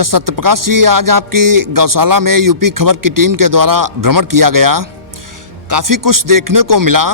Doctor Satyaprakash जी, आज आपकी गौशाला में यूपी खबर की टीम के द्वारा भ्रमण किया गया, काफ़ी कुछ देखने को मिला।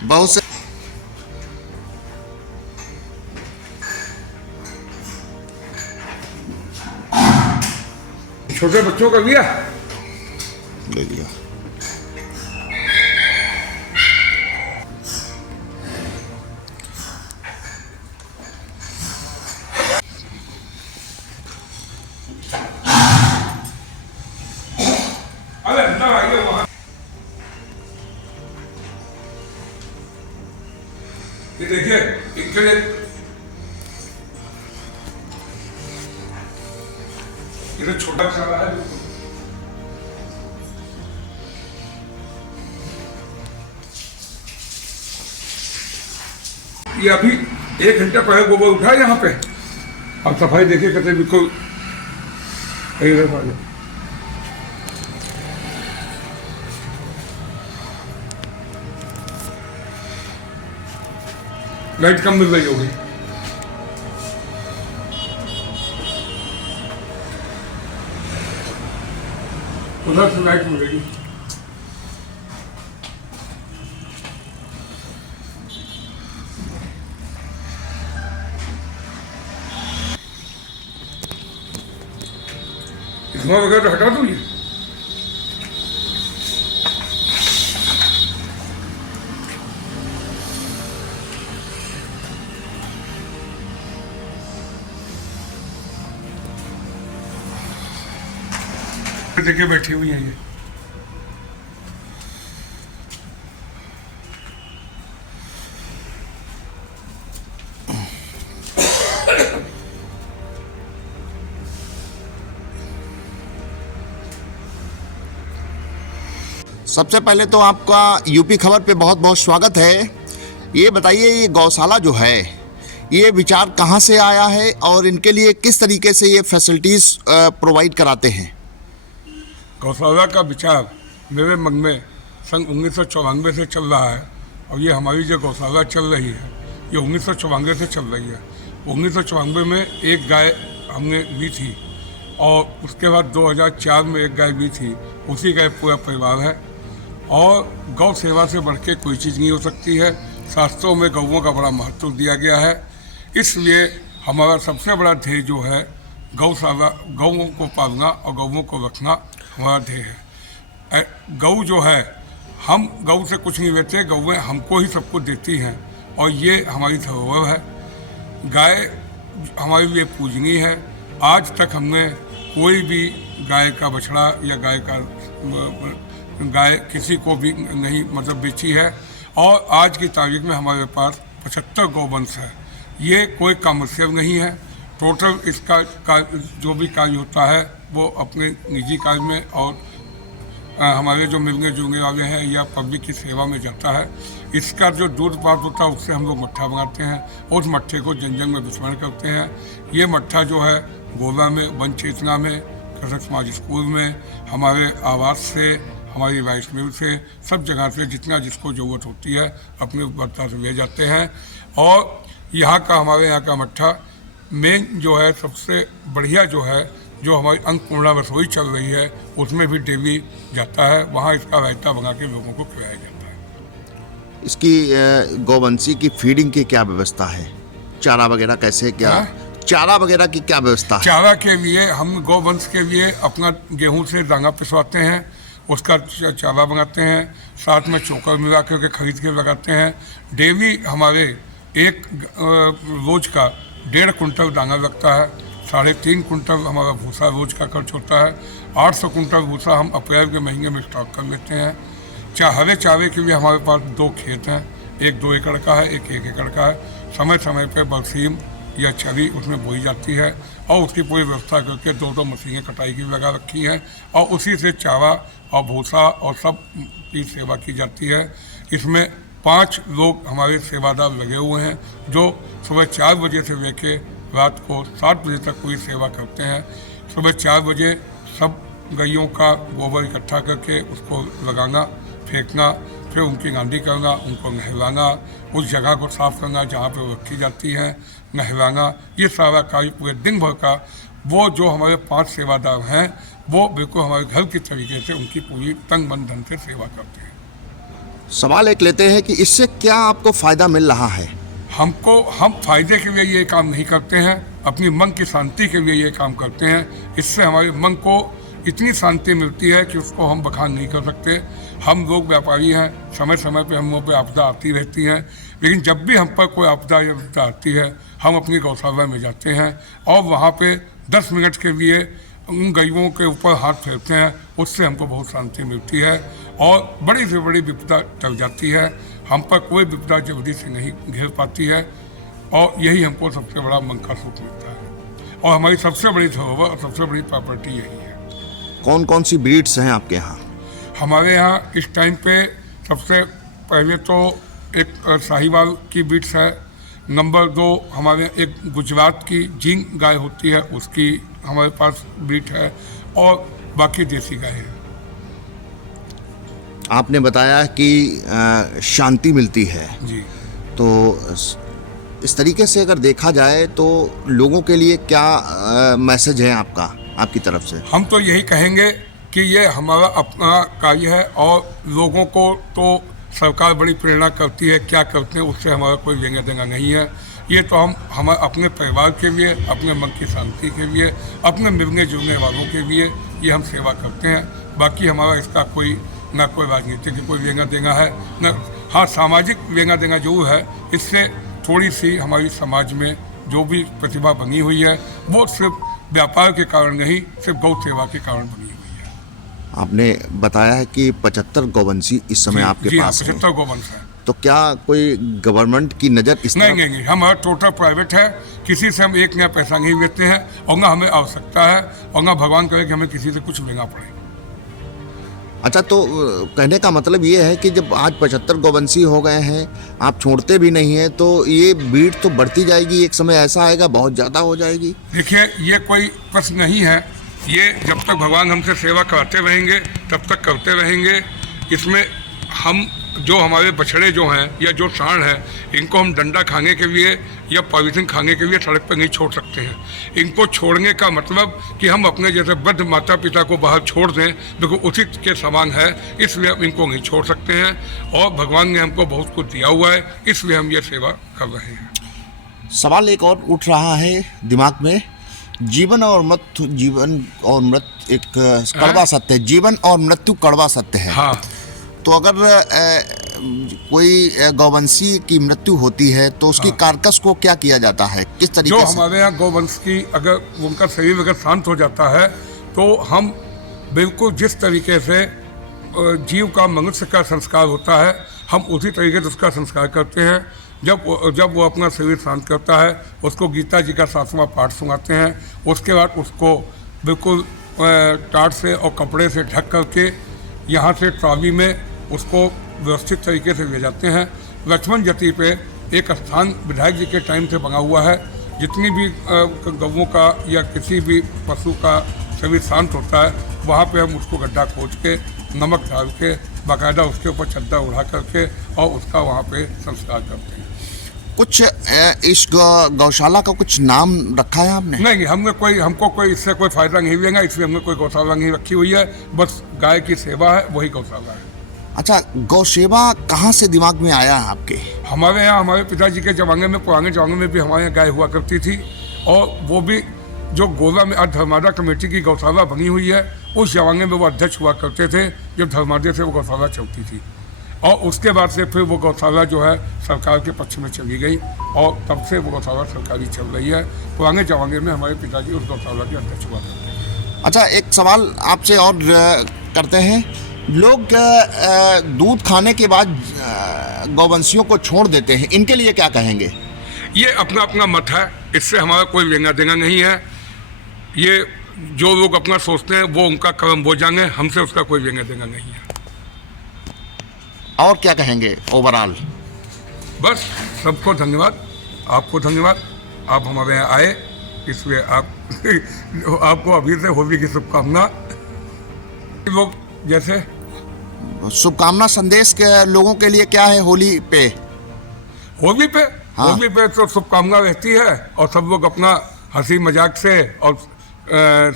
बहुत से छोटे बच्चों का लिया ले लिया। अरे अंदर आइए वहां। ये देखिए इनके लिए ये तो छोटा चारा है। ये अभी 1 घंटे पहले गोबर उठा यहाँ पे। अब सफाई देखिए कहते बिल्कुल लाइट कम मिल रही होगी। उधर से लाइट मिलेगी। धुआं वगैरह तो हटा दूँ ये। देखिए बैठी हुई है ये। सबसे पहले तो आपका यूपी खबर पे बहुत बहुत स्वागत है। ये बताइए, ये गौशाला जो है, ये विचार कहाँ से आया है और इनके लिए किस तरीके से ये फैसिलिटीज़ प्रोवाइड कराते हैं? गौशाला का विचार मेरे मन में सन 1994 से चल रहा है और ये हमारी जो गौशाला चल रही है ये 1994 से चल रही है। 1994 में एक गाय हमने ली थी और उसके बाद 2004 में एक गाय ली थी। उसी का पूरा परिवार है और गौ सेवा से बढ़ के कोई चीज़ नहीं हो सकती है। शास्त्रों में गौओं का बड़ा महत्व दिया गया है, इसलिए हमारा सबसे बड़ा ध्येय जो है गौशाला, गौओं को पालना और गौओं को रखना हमारा ध्येय है। गौ जो है, हम गौ से कुछ नहीं लेते, गौएँ हमको ही सब कुछ देती हैं और ये हमारी धरोहर है। गाय हमारे लिए पूजनीय है। आज तक हमने कोई भी गाय का बछड़ा या गाय किसी को भी नहीं मतलब बेची है और आज की तारीख में हमारे पास 75 गौवंश है। ये कोई कमर्शियल नहीं है। टोटल इसका जो भी कार्य होता है वो अपने निजी कार्य में और हमारे जो मिलने जुलने वाले हैं या पब्लिक की सेवा में जाता है। इसका जो दूध प्राप्त होता है उससे हम लोग मट्ठा बनाते हैं, उस मट्ठे को जन जन में वितरण करते हैं। ये मट्ठा जो है गोला में, वन चेतना में, कृषक समाज स्कूल में, हमारे आवास से, हमारी राइस मिल से, सब जगह से जितना जिसको ज़रूरत होती है अपने उपभोक्ता से ले जाते हैं। और यहाँ का हमारे यहाँ का मट्ठा मेन जो है, सबसे बढ़िया जो है, जो हमारी अन्नपूर्णा रसोई चल रही है उसमें भी डेली जाता है। वहाँ इसका रायता बना के लोगों को खिलाया जाता है। इसकी गौवंशी की फीडिंग की क्या व्यवस्था है? चारा वगैरह कैसे, क्या चारा वगैरह की क्या व्यवस्था है? चारा के लिए हम गौवंश के लिए अपना गेहूं से दाना पिसवाते हैं, उसका चारा बनाते हैं, साथ में चोकर मिला के खरीद के लगाते हैं। डेली हमारे एक रोज का 1.5 कुंटल दाना लगता है। 3.5 कुंटल हमारा भूसा रोज का खर्च होता है। 800 कुंटल भूसा हम अप्रैल के महीने में स्टॉक कर लेते हैं। हरे चारे के लिए हमारे पास 2 खेत हैं, एक 2 एकड़ का है, एक 1 एकड़ का है। समय समय पर बरसीम या छरी उसमें बोई जाती है और उसकी पूरी व्यवस्था करके 2 मशीनें कटाई की लगा रखी हैं और उसी से चारा और भूसा और सब की सेवा की जाती है। इसमें 5 लोग हमारे सेवादार लगे हुए हैं जो सुबह 4 बजे से लेके रात को 7 बजे तक पूरी सेवा करते हैं। सुबह 4 बजे सब गैयों का गोबर इकट्ठा करके उसको लगाना, फेंकना, फिर उनकी गांडी करना, उनको नहलाना, उस जगह को साफ करना जहाँ पे वो रखी जाती हैं, नहलाना, ये सारा कार्य पूरे दिन भर का वो जो हमारे 5 सेवादार हैं वो बिल्कुल हमारे घर की तरीके से उनकी पूरी तन मन धन से सेवा करते हैं। सवाल एक लेते हैं कि इससे क्या आपको फ़ायदा मिल रहा है? हम फायदे के लिए ये काम नहीं करते हैं, अपनी मन की शांति के लिए ये काम करते हैं। इससे हमारे मन को इतनी शांति मिलती है कि उसको हम बखान नहीं कर सकते। हम लोग व्यापारी हैं, समय समय पे हम लोग पे आपदा आती रहती है, लेकिन जब भी हम पर कोई आपदा या विपदा आती है हम अपनी गौशाला में जाते हैं और वहाँ पे 10 मिनट के लिए उन गैयों के ऊपर हाथ फेरते हैं। उससे हमको बहुत शांति मिलती है और बड़ी से बड़ी विपदा टल जाती है। हम पर कोई विपदा जल्दी से नहीं घेर पाती है और यही हमको सबसे बड़ा मन का सुख मिलता है और हमारी सबसे बड़ी धरोहर और सबसे बड़ी प्रॉपर्टी यही है। कौन कौन सी ब्रीड्स हैं आपके यहाँ? हमारे यहाँ इस टाइम पे सबसे पहले तो एक साहिवाल की ब्रीड्स है, नंबर 2 हमारे एक गुजरात की जींग गाय होती है उसकी हमारे पास ब्रीड है और बाकी देसी गाय है। आपने बताया कि शांति मिलती है जी, तो इस तरीके से अगर देखा जाए तो लोगों के लिए क्या मैसेज है आपकी तरफ से? हम तो यही कहेंगे कि ये हमारा अपना कार्य है और लोगों को तो सरकार बड़ी प्रेरणा करती है, क्या करते हैं उससे हमारा कोई लेना देना नहीं है। ये तो हम अपने परिवार के लिए, अपने मन की शांति के लिए, अपने मिलने जुलने वालों के लिए ये हम सेवा करते हैं। बाकी हमारा इसका कोई ना कोई राजनीति की कोई लेना देना है न, हाँ सामाजिक लेना देना जो है, इससे थोड़ी सी हमारी समाज में जो भी प्रतिभा बनी हुई है वो सिर्फ व्यापार के कारण नहीं, सिर्फ गौ सेवा के कारण बनी हुई है। आपने बताया है कि 75 गौवंशी इस समय आपके पास हैं। 75 गौवंश है। तो क्या कोई गवर्नमेंट की नज़र इस तरफ? नहीं, हमारा टोटल प्राइवेट है, किसी से हम एक नया पैसा नहीं लेते हैं और ना हमें आवश्यकता है और ना भगवान करे कि हमें किसी से कुछ लेना पड़े। अच्छा, तो कहने का मतलब ये है कि जब आज 75 गौवंशी हो गए हैं, आप छोड़ते भी नहीं हैं, तो ये भीड़ तो बढ़ती जाएगी, एक समय ऐसा आएगा बहुत ज़्यादा हो जाएगी। देखिए, ये कोई प्रश्न नहीं है, ये जब तक भगवान हमसे सेवा कराते रहेंगे तब तक करते रहेंगे। इसमें हम जो हमारे बछड़े जो हैं या जो सांड है, इनको हम डंडा खाने के लिए या पॉलिथीन खाने के लिए सड़क पर नहीं छोड़ सकते हैं। इनको छोड़ने का मतलब कि हम अपने जैसे वृद्ध माता पिता को बाहर छोड़ दें, बिल्कुल उचित के समान है, इसलिए हम इनको नहीं छोड़ सकते हैं और भगवान ने हमको बहुत कुछ दिया हुआ है, इसलिए हम ये सेवा कर रहे हैं। सवाल एक और उठ रहा है दिमाग में, जीवन और मृत्यु एक कड़वा सत्य है, जीवन और मृत्यु कड़वा सत्य है। हाँ, तो अगर कोई गौवंशी की मृत्यु होती है तो उसकी कारकस को क्या किया जाता है, किस तरीके जो से? हमारे यहाँ गौवंश की अगर उनका शरीर अगर शांत हो जाता है तो हम बिल्कुल जिस तरीके से जीव का मनुष्य का संस्कार होता है हम उसी तरीके से उसका संस्कार करते हैं। जब वो अपना शरीर शांत करता है, उसको गीता जी का 7वां पाठ सुनाते हैं, उसके बाद उसको बिल्कुल टाट से और कपड़े से ढक करके यहाँ से ट्रॉली में उसको व्यवस्थित तरीके से ले जाते हैं। लक्ष्मण जती पे एक स्थान विधायक जी के टाइम से बना हुआ है, जितनी भी गौओं का या किसी भी पशु का शरीर शांत होता है वहाँ पे हम उसको गड्ढा खोद के नमक डाल के बाकायदा उसके ऊपर चद्दर उड़ा करके और उसका वहाँ पे संस्कार करते हैं। कुछ इस गौशाला का कुछ नाम रखा है आपने? नहीं, हमको कोई इससे कोई फायदा नहीं लेगा, इसलिए हमने कोई गौशाला नहीं रखी हुई है, बस गाय की सेवा है, वही गौशाला है। अच्छा, गौ सेवा कहाँ से दिमाग में आया है आपके? हमारे यहाँ हमारे पिताजी के ज़माने में, पुराने ज़माने में भी हमारे यहाँ गाय हुआ करती थी और वो भी जो गोला में आज धर्मादा कमेटी की गौशाला बनी हुई है, उस ज़माने में वो अध्यक्ष हुआ करते थे जब धर्मादे से वो गौशाला चलती थी और उसके बाद से फिर वो गौशाला जो है सरकार के पक्ष में चली गई और तब से वो गौशाला सरकारी चल रही है। पुराने ज़माने में हमारे पिताजी उस गौशाला के अध्यक्ष हुआ करते थे। अच्छा, एक सवाल आपसे और करते हैं लोग दूध खाने के बाद गौवंशियों को छोड़ देते हैं, इनके लिए क्या कहेंगे? ये अपना अपना मत है, इससे हमारा कोई लेना देना नहीं है। ये जो लोग अपना सोचते हैं वो उनका कर्म वो जाने, हमसे उसका कोई लेना देना नहीं है। और क्या कहेंगे ओवरऑल? बस सबको धन्यवाद, आपको धन्यवाद, आप हमारे यहाँ आए, इसलिए आपको अभी से होली की शुभकामना। लोग जैसे शुभकामना संदेश के लोगों के लिए क्या है होली पे? होली पे हाँ। होली पे तो शुभकामना रहती है और सब लोग अपना हंसी मजाक से और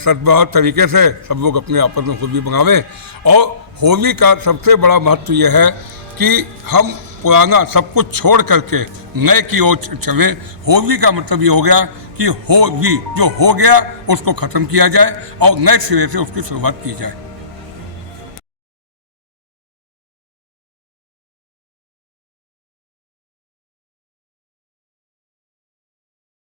सद्भाव तरीके से सब लोग अपने आपस में होली मनावें। और होली का सबसे बड़ा महत्व यह है कि हम पुराना सब कुछ छोड़ करके नए की ओर चलें। होली का मतलब ये हो गया कि होली जो हो गया उसको ख़त्म किया जाए और नए सिरे से उसकी शुरुआत की जाए।